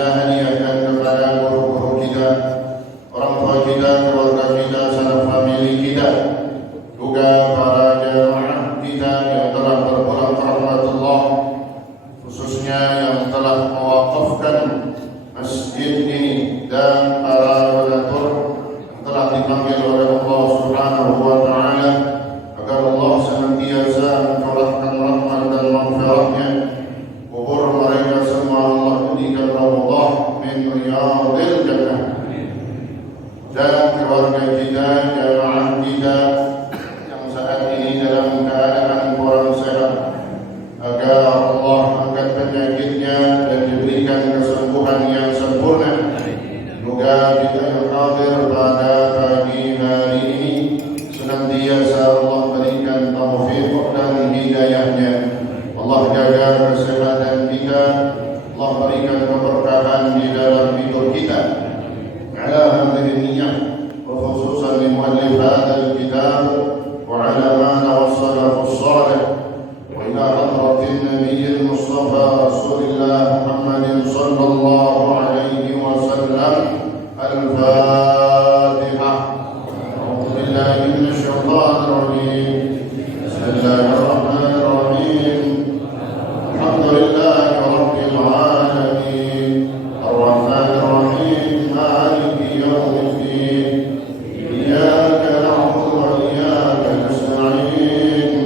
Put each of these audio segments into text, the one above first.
kita hadiahkan kepada guru-guru kita, orang tua kita, keluarga kita, sanak famili kita, juga para jemaah kita yang telah berpulang ke rahmatullah, khususnya yang telah mewakafkan masjid ini dan para donatur yang telah dipanggil oleh Allah Subhanahu wa taala agar Allah senantiasa mencurahkan rahmat dan maghfirah-Nya. Kubur mereka semua Allah jadikan raudhah min riyadil jannah. Dan keluarga kita, jemaah kita yang saat ini dalam keadaan kurang sehat, agar Allah angkat penyakitnya dan diberikan kesembuhan yang sempurna. Semoga kita yang hadir pada pagi hari ini senantiasa Allah berikan taufik dan hidayahnya. Allah jaga kesehatan kita, Allah berikan keberkahan di dalam hidup kita. Ala hadhihi niyyah wa khususan li muallif hadzal kitab wa ala man wassalahu as-salih wa ila hadratin nabiyil mustafa rasulillah Muhammadin sallallahu alaihi wasallam. Al-Fatihah. A'udzu billahi minasy syaithanir rajim. Bismillahirrahmanirrahim. Alhamdulillahi rabbil alamin. Ar-Rahmanir Rahim. Maliki yaumiddin. Iyyaka na'budu wa iyyaka nasta'in.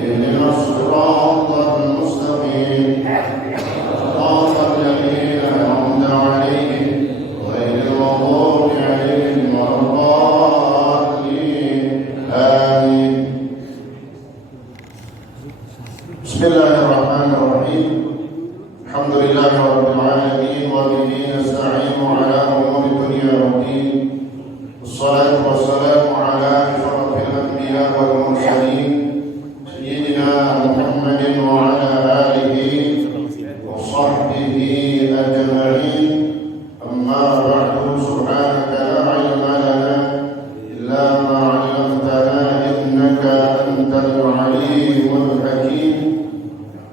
Ihdinas siratal mustaqim. Siratal ladzina an'amta 'alaihim ghairil maghdubi 'alaihim waladdallin. Amin. Bismillahirrahmanirrahim. Alhamdulillahi rabbil alamin wa bihi nasta'inu ala umuri dunya waddin. Wassalatu wassalamu ala asyrafil anbiya wal mursalin sayyidina Muhammadin wa ala alihi wa sahbihi ajma'in. Amma ba'du, subhanaka la ilma lana illa ma 'allamtana innaka antal alimul hakim.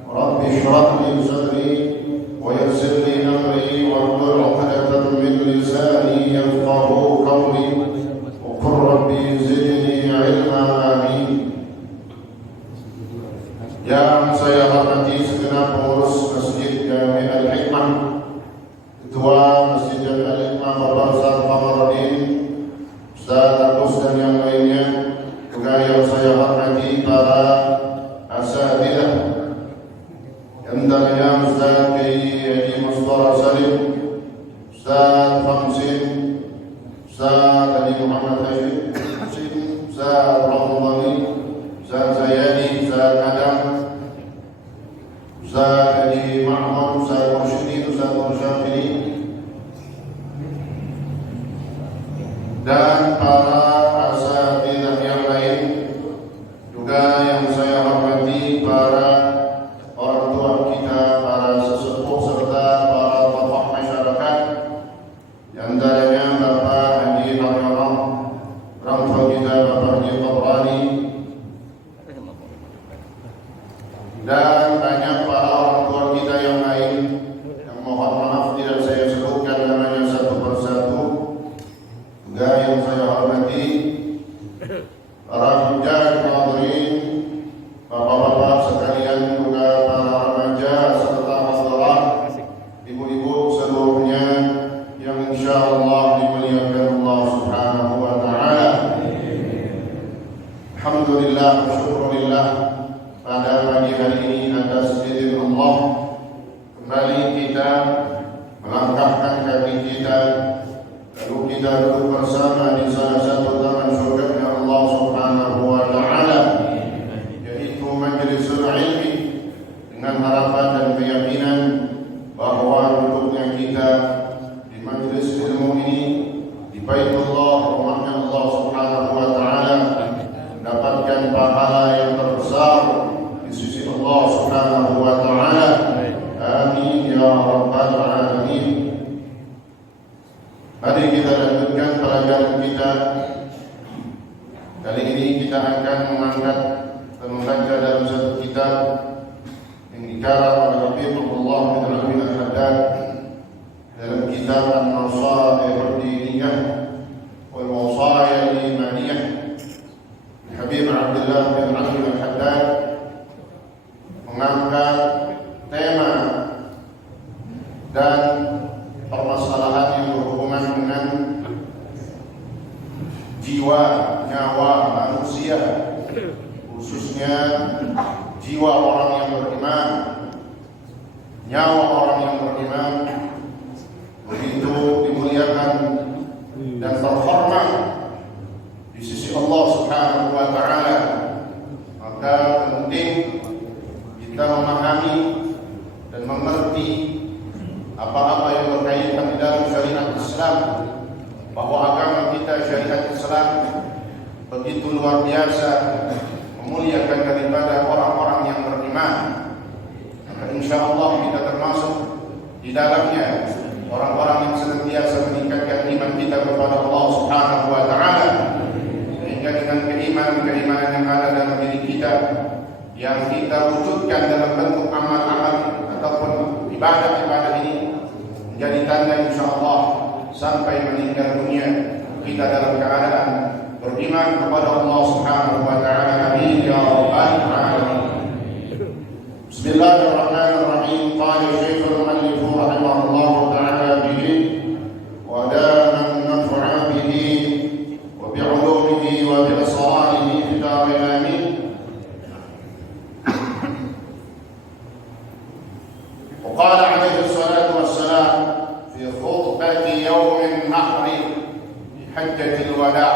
Rabbi shrah li sadri wa yassir li amri wahlul 'uqdatam min lisani yafqahu qawli wa qur rabbi zidni 'ilma. Amin. Yang saya hormati segenap pengurus Masjid Jami' Al-Hikmah, Ketua Masjid Jami' Al-Hikmah Bapak Ustaz Famaruddin, Ustaz Agus dan yang lainnya, juga yang saya hormati para asatidzah, antaranya Ustaz Haji Mustafa Salim, Ustaz Famsin, Ustaz Haji Muhammad Hashim, Ustaz Rahmani, Ustaz Zayadi, Ustaz Adam, Ustaz Haji Mahmud, Ustaz Mursyidi, Ustaz Mursyafiri, dan para asatidzah yang lain, juga yang saya hormati para orang tua kita, para sesepuh serta para tokoh masyarakat, yang antaranya Bapak Haji Rahimahullah, orang tua kita Bapak Haji Tabrani, dan banyak para orang tua kita yang lain yang mohon maaf tidak saya sebutkan namanya satu persatu. Juga yang saya hormati para hujjah hadirin, bapak-bapak sekalian, juga para remaja serta hadirat, ibu-ibu seluruhnya yang insyaallah dimuliakan Allah Subhanahu wa taala. Alhamdulillah, syukurillah, pada pagi hari ini atas izin Allah kembali kita melangkahkan kaki kita, lalu kita duduk bersama di salah satu taman surga Allah Subhanahu wa taala, yaitu majlisul ilmi, dengan harapan dan keyakinan bahwa duduknya kita di majlis ilmu ini di Baitullah, rumahnya Allah Subhanahu wa taala, mendapatkan pahala yang terbesar di sisi Allah Subhanahu wa taala. Amin ya rabbal alamin. Mari kita lanjutkan pelajaran kita. Kali ini kita akan mengangkat dan membaca dalam satu kitab yang dikarang oleh Habibullah bin Al-Haddad kitab An-Nasaihud Diniyah wal Wasaya Al-Imaniyah Habib Abdullah bin Ali Al-Haddad mengangkat tema dan permasalahan yang berhubungan dengan jiwa, nyawa manusia, khususnya jiwa orang yang beriman, nyawa orang yang beriman begitu dimuliakan dan terhormat di sisi Allah Subhanahu wa Ta'ala. Maka penting kita memahami dan mengerti apa-apa yang berkaitan di dalam syariat Islam, bahwa agama kita syariat Islam begitu luar biasa memuliakan daripada orang-orang yang beriman. Maka insya Allah kita termasuk di dalamnya orang-orang yang senantiasa meningkatkan iman kita kepada Allah Subhanahu wa Ta'ala, sehingga dengan keimanan yang ada dalam diri kita yang kita wujudkan dalam bentuk amal-amal ataupun ibadah-ibadah ini menjadi tanda insya Allah sampai meninggal dunia kita dalam keadaan beriman kepada Allah Subhanahu wa Ta'ala. Amin ya rabbal alamin. Bismillahirrahmanirrahim. Qala Syekhul Mu'allif rahimahullah ta'ala bihi wa dana naf'a bihi wa bi'ulumihi wa bi asrarihi fi darin amin. وقال عليه الصلاة والسلام في خطبة يوم النحر في حجة الوداع: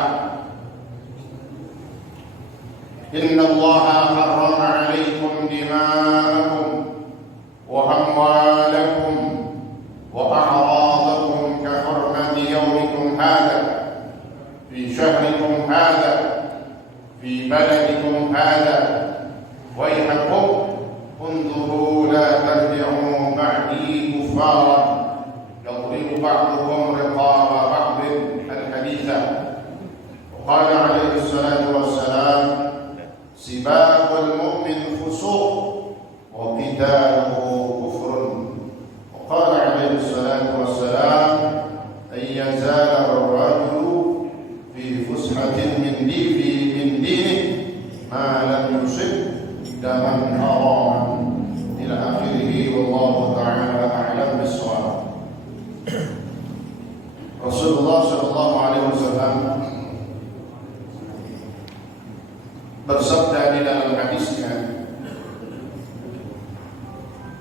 إن الله حرم عليكم دماءكم وأموالكم وأعراضكم كحرمة يومكم هذا في شهركم هذا في بلدكم هذا ويحكم انظروا لا ترجعوا بعدي كفارا يضرب بعضكم رقاب بعض الحديث. وقال عليه الصلاة والسلام: سباب المؤمن فسوق وقتاله كفر. وقال عليه الصلاة والسلام: أن يزال الرجل في فسحة من دينه ما لم يصب دما حراما إلى آخره. والله تعالى أعلم بالصواب. Rasulullah Shallallahu Alaihi Wasallam bersabda di dalam hadisnya.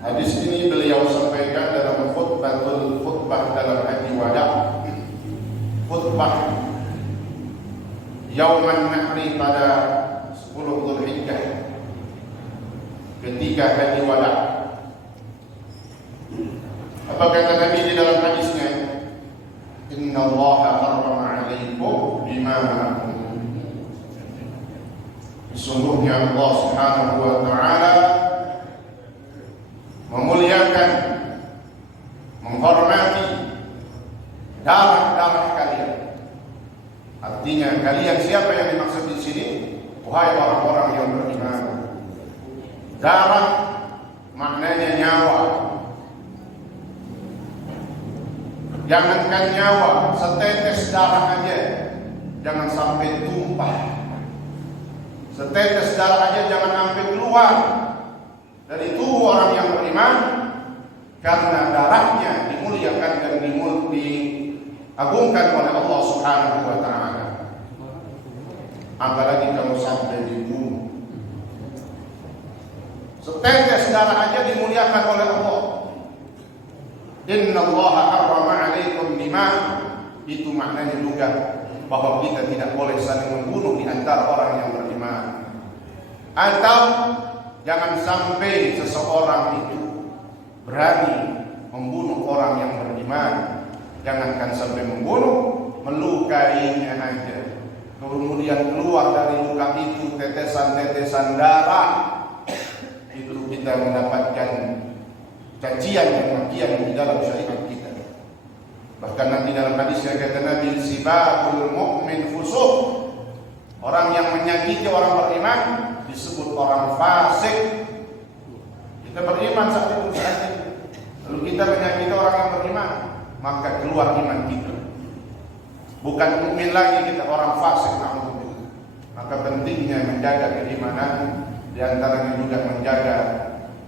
Hadis ini beliau sampaikan dalam khutbah dalam haji wada, khutbah Yauman Nahri pada 10 Dzulhijjah ketika haji wada. Apa kata Nabi di dalam hadisnya? Inna Allaha harrama alaikum dima'akum. Sesungguhnya Allah Subhanahu wa Ta'ala memuliakan, menghormati darah-darah kalian. Artinya kalian siapa yang dimaksud di sini? Wahai orang-orang yang beriman. Darah maknanya nyawa. Jangankan nyawa, setetes darah aja jangan sampai tumpah. Setetes darah aja jangan sampai keluar dari tubuh orang yang beriman, karena darahnya dimuliakan dan diagungkan oleh Allah Subhanahu wa Ta'ala. Apalagi kalau sampai dibunuh. Setetes darah aja dimuliakan oleh Allah. Inna Allaha harrama alaikum dima'. Itu maknanya juga bahwa kita tidak boleh saling membunuh di antara orang yang beriman. Atau jangan sampai seseorang itu berani membunuh orang yang beriman. Jangankan sampai membunuh, melukainya aja. Kemudian keluar dari luka itu tetesan-tetesan darah. Itu kita mendapatkan cacian dan makian di dalam syariat kita. Bahkan nanti dalam hadisnya kata Nabi, sibabul mu'min fusuq. Orang yang menyakiti orang beriman disebut orang fasik. Kita beriman saat itu, lalu kita menyakiti orang yang beriman, maka keluar iman kita. Bukan mukmin lagi kita, orang fasik. Maka pentingnya menjaga keimanan, di antaranya juga menjaga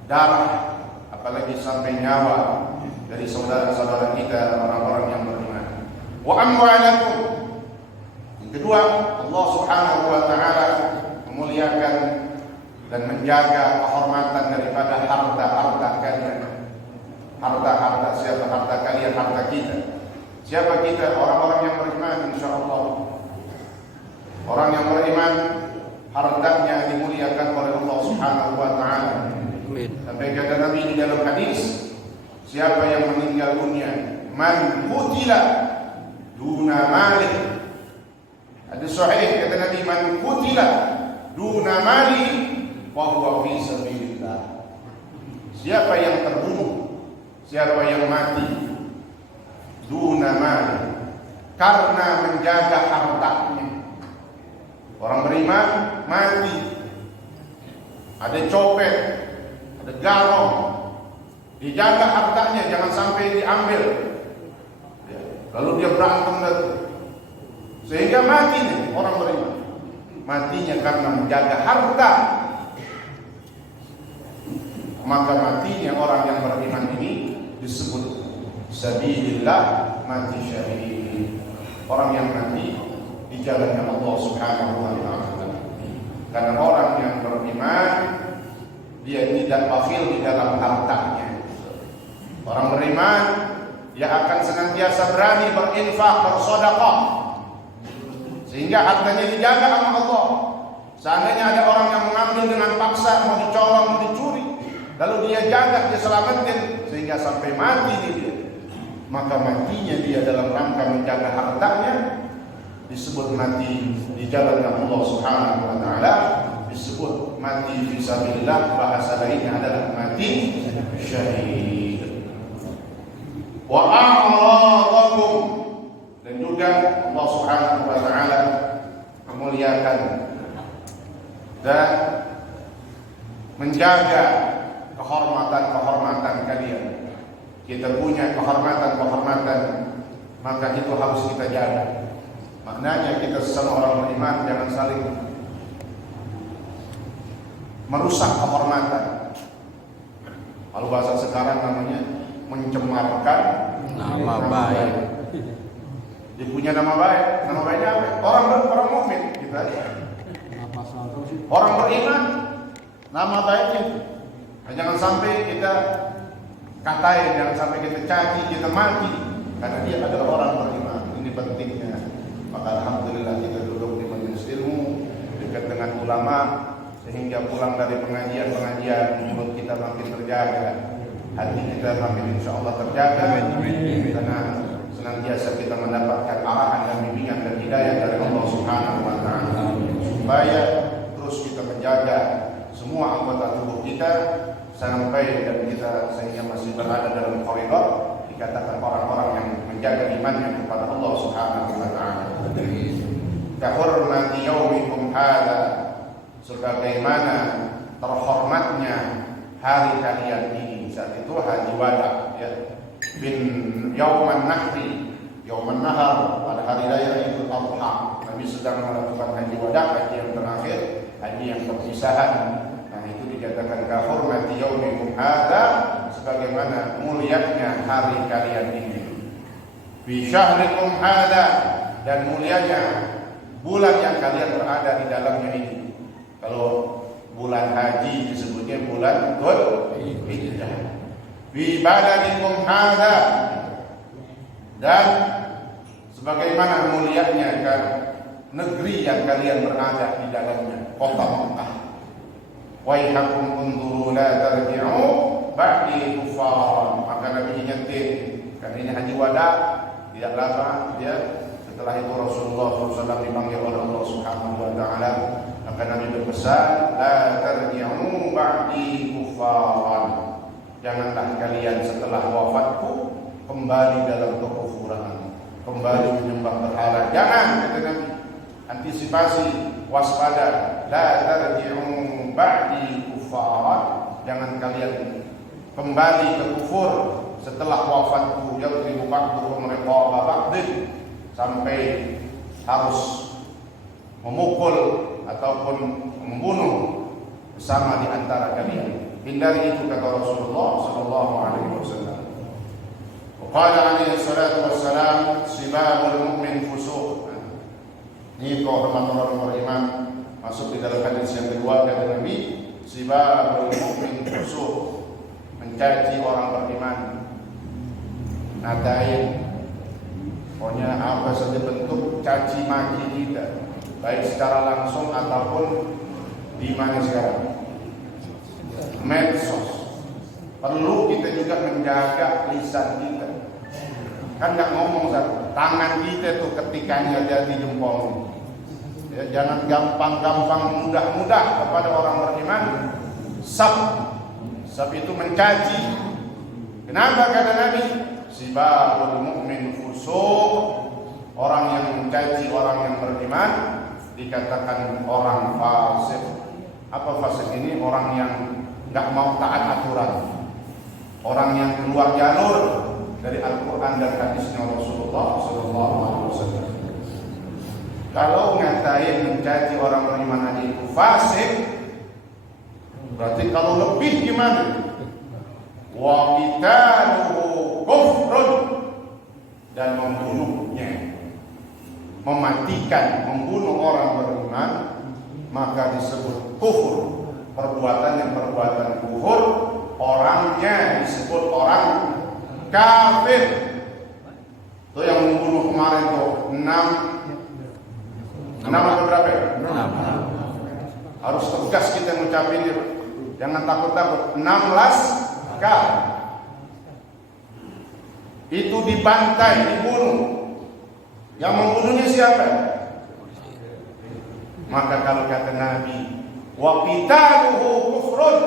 darah, apalagi sampai nyawa dari saudara-saudara kita, orang-orang yang beriman. Wa amwalakum. Yang kedua, Allah Subhanahu wa taala memuliakan dan menjaga kehormatan daripada harta-harta kalian. Harta-harta siapa? Harta kalian, harta kita. Siapa kita? Orang-orang yang beriman, insyaallah. Orang yang beriman, hartanya dimuliakan oleh Allah Subhanahu wa taala. Sampai kata Nabi di dalam hadis, siapa yang meninggal dunia, man qutila duna mali. Hadis sahih kata Nabi, man qutila duna mali fa huwa fi sabilillah. Siapa yang terbunuh, siapa yang mati duna mali, karena menjaga hartanya. Orang beriman mati, ada copet, ada garong, dijaga hartanya jangan sampai diambil. Lalu dia berantem lagi, sehingga mati nih orang beriman. Matinya karena menjaga harta. Maka matinya orang yang beriman ini disebut sabilillah, mati syahid. Orang yang mati di jalannya Allah Subhanahu wa taala. Karena orang yang beriman dia tidak bakhil di dalam hartanya. Orang beriman dia akan senantiasa berani berinfak, bersedekah, sehingga hartanya dijaga sama Allah. Seandainya ada orang yang mengambil dengan paksa, mau dicolong, mau dicuri, lalu dia jaga, dia selamatin sehingga sampai mati dia, maka matinya dia dalam rangka menjaga hartanya disebut mati di jalan Allah Subhanahu wa taala, disebut mati fisabilillah. Bahasa lainnya adalah mati syahid. Wa a'radakum, dan juga Allah Subhanahu wa taala memuliakan dan menjaga kehormatan-kehormatan kalian. Kita punya kehormatan-kehormatan, maka itu harus kita jaga. Maknanya kita sesama orang beriman jangan saling merusak kehormatan. Kalau bahasa sekarang namanya mencemarkan nama baik. Dia punya nama baik. Nama baiknya apa? Orang mukmin kita. Orang beriman nama baiknya. Jangan sampai kita katain, jangan sampai kita caci, kita mati karena dia adalah orang beriman. Ini pentingnya. Maka alhamdulillah kita duduk di majelis ilmu dekat dengan ulama, sehingga pulang dari pengajian mulut kita makin terjaga, hati kita makin insyaallah terjaga, karena senantiasa kita mendapatkan arahan dan bimbingan dan hidayah dari Allah Subhanahu wa taala, supaya terus kita menjaga semua anggota tubuh kita sampai dan kita sehingga masih berada dalam koridor dikatakan orang-orang yang menjaga imannya kepada Allah Subhanahu wa taala. Kahurmati yaumikum hadza, sebagaimana terhormatnya hari kalian ini. Saat itu haji wada, ya. Bin yauman nahri, yauman nahar, pada hari raya Idul Adha. Nabi sedang melakukan haji wada, haji yang terakhir, haji yang perpisahan. Nah, itu dikatakan kahurmati yaumikum hadza, sebagaimana mulianya hari kalian ini. Fi syahrikum hadza, dan mulianya bulan yang kalian berada di dalamnya ini. Kalau bulan haji disebutnya bulan Dzulhijjah. Fi baladikum hadza, dan sebagaimana mulianya kan negeri yang kalian berada di dalamnya, kota Mekah. Waihakum unzuru la tarji'u ba'di kuffar. Maka Nabi ingetin, karena ini haji wada, tidak lama dia setelah itu Rasulullah SAW dipanggil oleh Allah Subhanahu wa taala, maka Nabi berpesan, la tarji'u ba'di kuffar. Janganlah kalian setelah wafatku kembali dalam kekufuran, kembali menyembah berhala. Jangan, kata Nabi. Antisipasi, waspada. La tarji'u ba'di kuffar. Jangan kalian kembali ke kufur setelah wafatku. Yadribu ba'dukum riqaba ba'din, sampai harus memukul ataupun membunuh bersama di antara kalian. Hindari itu, kata Rasulullah sallallahu alaihi wasallam. Qala alaihi salatu wassalam, sibabul mu'min fusuq. Ini kehormatan orang beriman masuk di dalam hadis yang kedua kata Nabi, sibabul mu'min fusuq, mencaci orang beriman, ngatain, pokoknya apa saja bentuk caci maki kita, baik secara langsung ataupun di mana sekarang medsos. Perlu kita juga menjaga lisan kita. Kan nggak ngomong tangan kita tuh ketikanya jadi jempol. Ya, jangan gampang-gampang mudah-mudah kepada orang beriman. Sab itu mencaci. Kenapa kata Nabi? Sibabul mu'min fusuq. Orang yang mencaci orang yang beriman dikatakan orang fasik. Apa fasik ini? Orang yang nggak mau taat aturan, orang yang keluar jalur dari Al-Quran dan hadisnya Rasulullah SAW. Kalau ngatain mencaci orang beriman aja itu fasik, berarti kalau lebih gimana? Wa qitaluhu kufrun, dan membunuhnya, mematikan, membunuh orang beriman, maka disebut kufur. Perbuatan kufur, orangnya disebut orang kafir. Itu yang membunuh kemarin tuh 6 atau berapa? 6. Harus tegas kita ngucapin, jangan takut-takut. 16 kali. Itu dibantai, dibunuh. Yang membunuhnya siapa? Maka kalau kata Nabi, wa qitaluhu kufrun,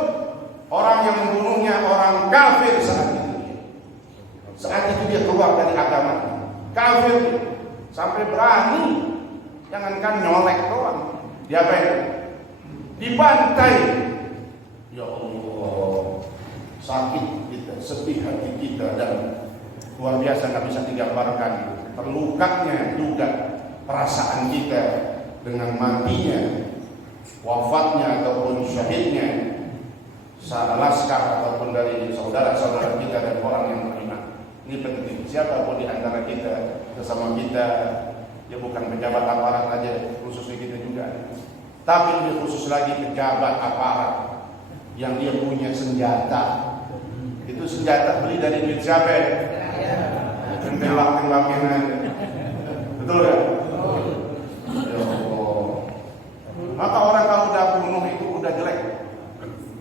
orang yang membunuhnya orang kafir saat itu. Saat itu dia keluar dari agama, kafir, sampai berani, jangankan nyolek doang, diapain? Dibantai. Ya Allah, sakit kita, sedih hati kita, dan luar biasa nggak bisa digambarkan. Terlukanya juga perasaan kita dengan matinya, wafatnya ataupun syahidnya laskar ataupun dari saudara-saudara kita dan orang yang beriman. Ini penting. Siapapun di antara kita, sesama kita, dia bukan pejabat aparat aja, khususnya kita juga, tapi lebih khusus lagi pejabat aparat yang dia punya senjata. Itu senjata beli dari duit siapa? Tembak-tembakin aja. Betul ya? Maka orang kalau udah bunuh itu udah jelek.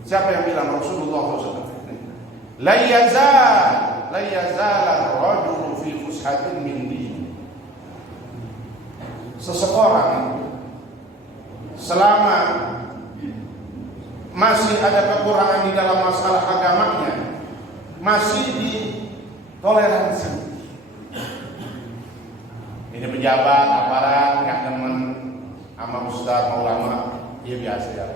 Siapa yang bilang? Rasulullah SAW. La yazal ar-rajulu fi fushatin min din. Seseorang selama masih ada kekurangan di dalam masalah agamanya, masih ditoleransi. Ini pejabat aparat nggak temen sama ustaz, ulama, ya biasa ya.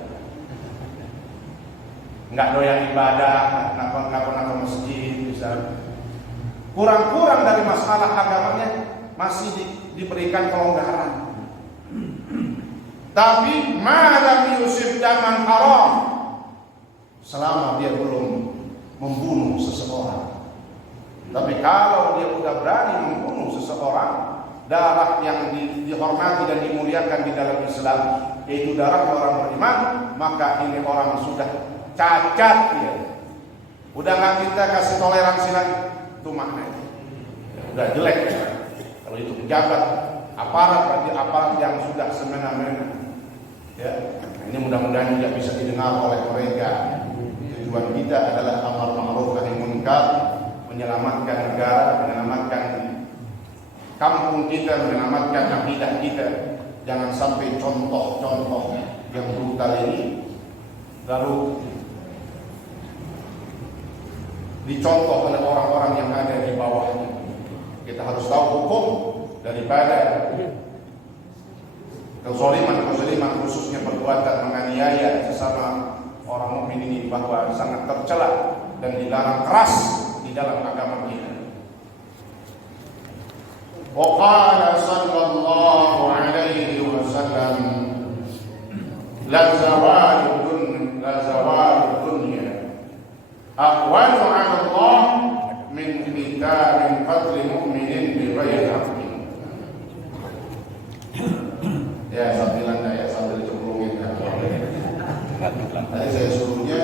Nggak doyan ibadah, nggak pernah ke masjid, misalnya. Kurang-kurang dari masalah agamanya masih diberikan kelonggaran. Tapi malam yusib daman haram, selama dia belum membunuh seseorang. Tapi kalau dia sudah berani membunuh seseorang, darah yang dihormati dan dimuliakan di dalam Islam, yaitu darah orang beriman, maka ini orang sudah cacat dia. Udah nggak kita kasih toleransi lagi, itu maknanya. Udah jelek ya. Kalau itu pejabat, aparat, berarti aparat yang sudah semena-mena. Ya, ini mudah-mudahan juga bisa didengar oleh mereka. Tujuan kita adalah amar ma'ruf nahi munkar, menyelamatkan negara, menyelamatkan kampung kita, menyelamatkan akidah kita. Jangan sampai contoh-contoh yang brutal ini lalu dicontoh oleh orang-orang yang ada di bawahnya. Kita harus tahu hukum daripada kezaliman khususnya perbuatan menganiaya sesama orang mukmin ini, bahwa sangat tercela dan dilarang keras di dalam agama kita. وقال صلى الله عليه وسلم لزوال الدنيا أهون على الله من قتل مؤمن بغير حق. Ya sambilan ya sambil dicemplungin ya. Tadi saya suruhnya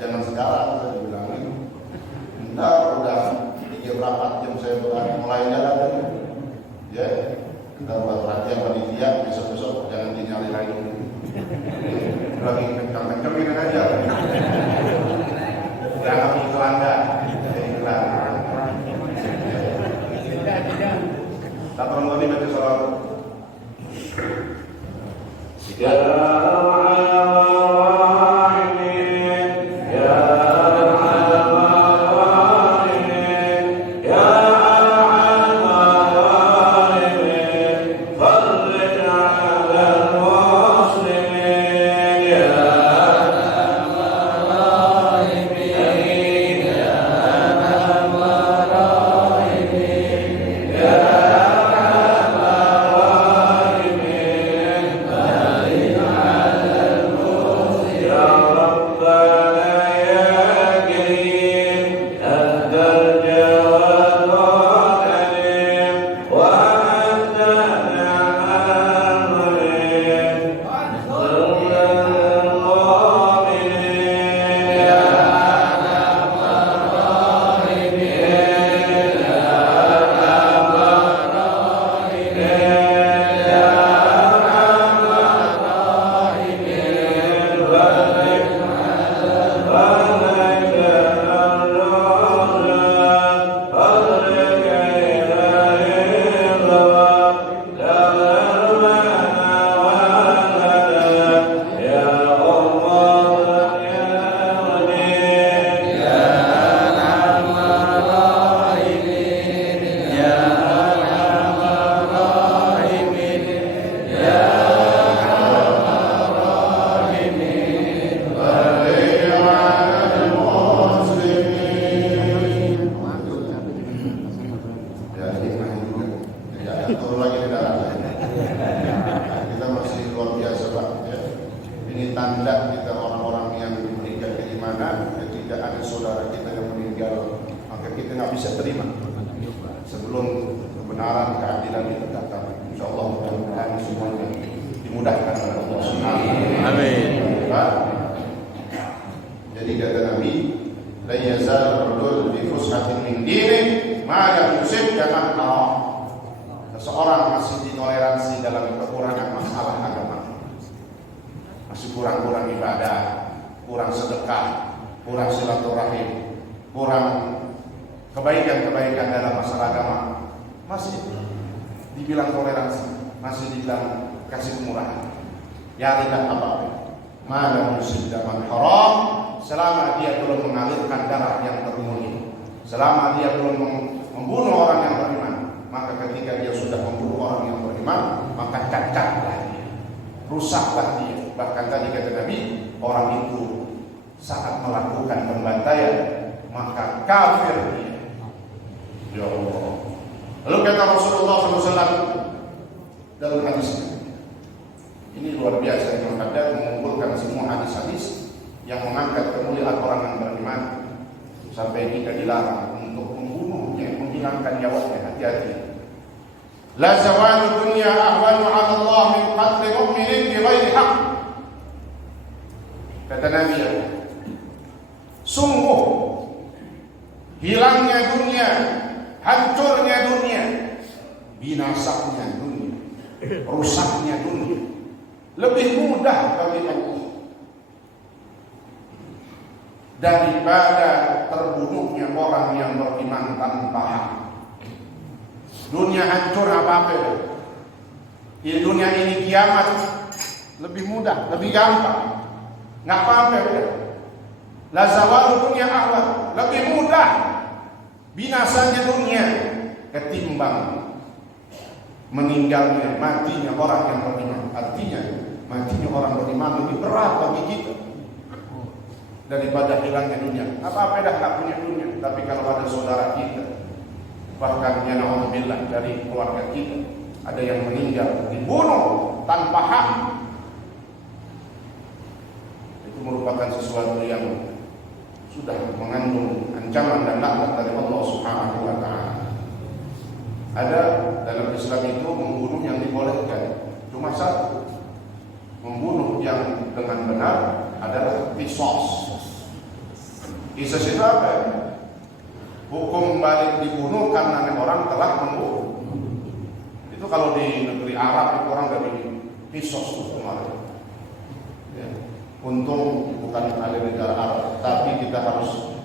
jangan sekarang, saya bilangin. Ntar udah 3-4 jam saya mulai jalan. Ya, kita buat perhatian panitia besok-besok jangan dinyali lagi. Lagi kencang-kencangin aja. Jangan iklan dah. Iklan. Tak perlu lagi baca salat. Seseorang masih ditoleransi dalam kekurangan masalah agama, masih kurang ibadah, kurang sedekah, kurang silaturahim, kurang kebaikan dalam masalah agama, masih dibilang toleransi, masih dibilang kasih kemurahan. Ya tidak apa-apa. Malam yusib daman haram, selama dia belum mengalirkan darah yang termurni, selama dia belum membunuh orang yang beriman. Maka ketika dia sudah membunuh orang yang beriman, maka cacatlah dia, rusaklah dia. Bahkan tadi kata Nabi, orang itu saat melakukan pembantaian maka kafir dia. Ya Allah. Lalu kata Rasulullah SAW dalam hadisnya, ini luar biasa, Imam Haddad mengumpulkan semua hadis-hadis yang mengangkat kemuliaan orang yang beriman sampai kita dilarang untuk membunuhnya, menghilangkan nyawanya. Hati-hati. La zawalu dunya ahwanu 'ala Allah min qatl mu'minin bighairi haqq. Kata Nabi, sungguh hilangnya dunia, hancurnya dunia, binasanya dunia, rusaknya dunia lebih mudah bagi Allah daripada terbunuhnya orang yang beriman tanpa hak. Dunia hancur apa-apa. Di dunia ini kiamat lebih mudah, lebih gampang. Nggak apa-apa. La zawalu dunia ahwat, lebih mudah binasanya dunia ketimbang meninggalnya, matinya orang yang beriman. Artinya matinya orang beriman lebih berat bagi kita daripada hilangnya dunia. Apa-apa dah nggak punya dunia, tapi kalau ada saudara kita bahkan ya na'udzubillah dari keluarga kita ada yang meninggal dibunuh tanpa hak, itu merupakan sesuatu yang sudah mengandung ancaman dan laknat dari Allah Subhanahu wa taala. Ada dalam Islam itu membunuh yang dibolehkan cuma satu, membunuh yang dengan benar adalah qisas. Qisas itu apa? Hukum balik dibunuh karena orang telah membunuh. Itu kalau di negeri Arab itu orang dari qisas itu kemarin. Ya. Untung bukan ada negara Arab, tapi kita harus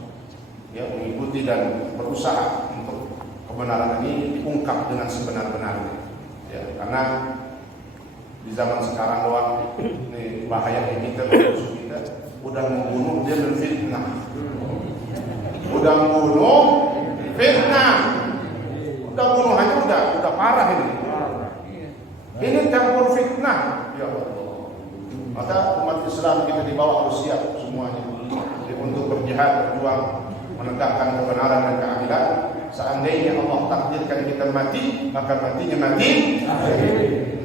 mengikuti dan berusaha untuk kebenaran ini diungkap dengan sebenar-benarnya. Ya, karena di zaman sekarang doang ini bahaya kita udah membunuh dia menfitnah. Udah membunuh fitnah. Udah bunuh aja udah parah ini. Ini campur fitnah. Ya Allah. Maka umat Islam kita di bawah harus siap semuanya untuk berjihad, berjuang menegakkan kebenaran dan keadilan. Seandainya Allah takdirkan kita mati, maka matinya mati.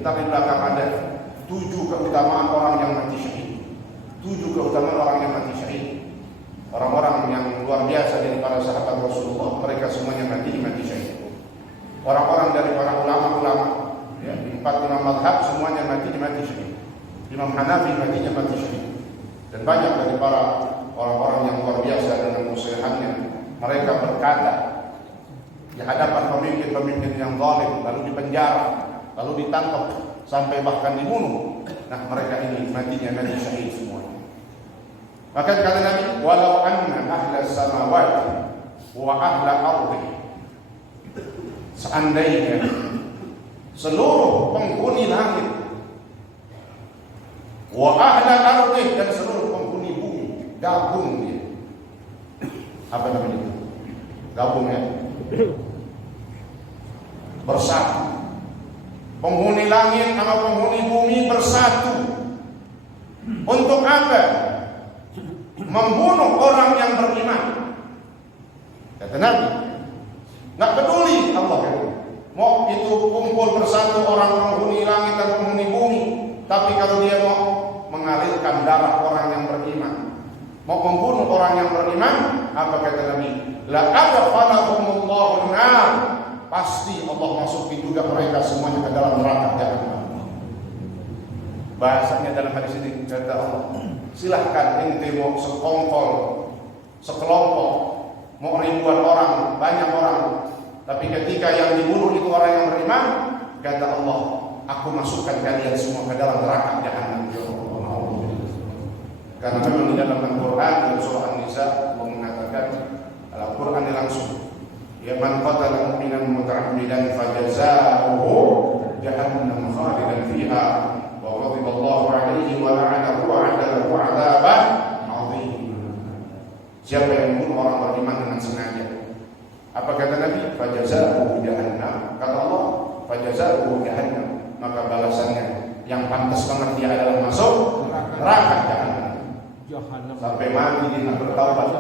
Entar di belakang ada 7 keutamaan orang yang mati syahid. 7 keutamaan orang yang mati syahid. Orang-orang yang luar biasa dari para sahabat Rasulullah, mereka semuanya mati syahid. Orang-orang dari para ulama-ulama, ya, 4 imam mazhab semuanya mati syahid. Imam Hanafi matinya mati syahid. Dan banyak dari para orang-orang yang luar biasa dengan kesulitannya, mereka berkata di hadapan pemimpin-pemimpin yang zalim, lalu dipenjara, lalu ditangkap sampai bahkan dibunuh. Nah, mereka ini matinya mati syahid semuanya. Maka kata Nabi, walau anna ahla samawati wa ahla ardi, seandainya seluruh penghuni langit wa ahla ardi dan seluruh penghuni bumi gabung dia. Apa namanya itu? Gabung ya. Bersatu. Penghuni langit sama penghuni bumi bersatu. Untuk apa? Membunuh orang yang beriman. Kata Nabi, nggak peduli Allah kan. Mau itu kumpul bersatu orang penghuni langit dan penghuni bumi, tapi kalau dia mau mengalirkan darah orang yang beriman, mau membunuh orang yang beriman, apa kata Nabi? La adkhalahumullahu nar. Pasti Allah masukin juga mereka semuanya ke dalam neraka jahanam. Bahasanya dalam hadis ini kata Allah, silahkan ente mau sekongkol, sekelompok, mau ribuan orang, banyak orang, tapi ketika yang dibunuh itu orang yang beriman, kata Allah, aku masukkan kalian semua ke dalam neraka jahanam. Karena memang di dalam Al-Quran dalam surah An-Nisa Allah mengatakan, Al-Quran ini langsung, ya man qatala mu'minan muta'ammidan fajazaohu jahannam khalidan fiha wa ghadiballahu alaihi wa la'anahu wa 'adda lahu 'adzaban 'adzim. Siapa yang membunuh orang beriman dengan sengaja, apa kata Nabi? Fajazaohu jahannam. Kata Allah, fajazaohu jahannam, maka balasannya yang pantas banget dia adalah masuk neraka jahannam. Sampai mati dia bertaubat.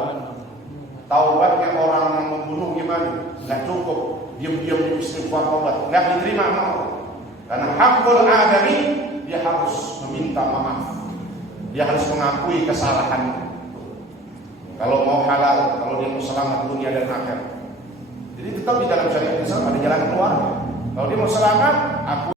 Taubatnya orang yang membunuh gimana? Nggak cukup diam-diam istighfar taubat, nggak diterima mau. Karena hakul adami, dia harus meminta maaf, dia harus mengakui kesalahannya. Kalau mau halal, kalau dia mau selamat dunia dan akhirat. Jadi tetap di dalam syariat Islam ada jalan keluar. Kalau dia mau selamat, aku